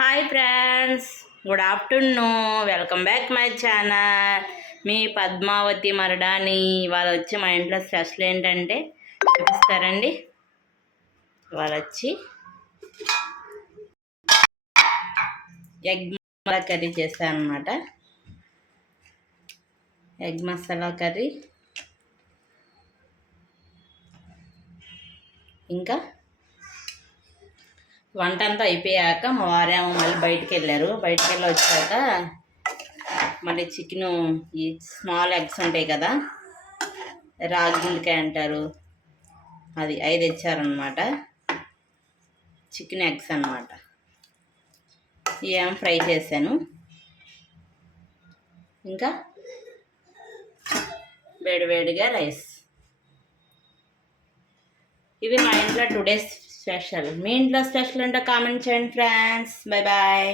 Hi friends, good afternoon. Welcome back my channel. మీ పద్మావతి మరడాని. ఇవాళ వచ్చి మా ఇంట్లో స్పెషల్ ఏంటంటే చూపిస్తారండి. ఇవాళ వచ్చి ఎగ్ మసాలా కర్రీ చేస్తాను అన్నమాట. ఎగ్ మసాలా కర్రీ, ఇంకా వంట అంతా అయిపోయాక మా వారేమో మళ్ళీ బయటికి వెళ్ళి వచ్చాక మళ్ళీ చికెను, ఈ స్మాల్ ఎగ్స్ ఉంటాయి కదా, రాగిలికాయ అంటారు, అది 5 తెచ్చారనమాట. చికెన్ ఎగ్స్ అనమాట. ఇవేమో ఫ్రై చేశాను. ఇంకా వేడివేడిగా రైస్. ఇవి మా ఇంట్లో టుడేస్ స్పెషల్. మీ ఇంట్లో స్పెషల్ అంటే కామెంట్ చేయండి ఫ్రెండ్స్. Bye bye.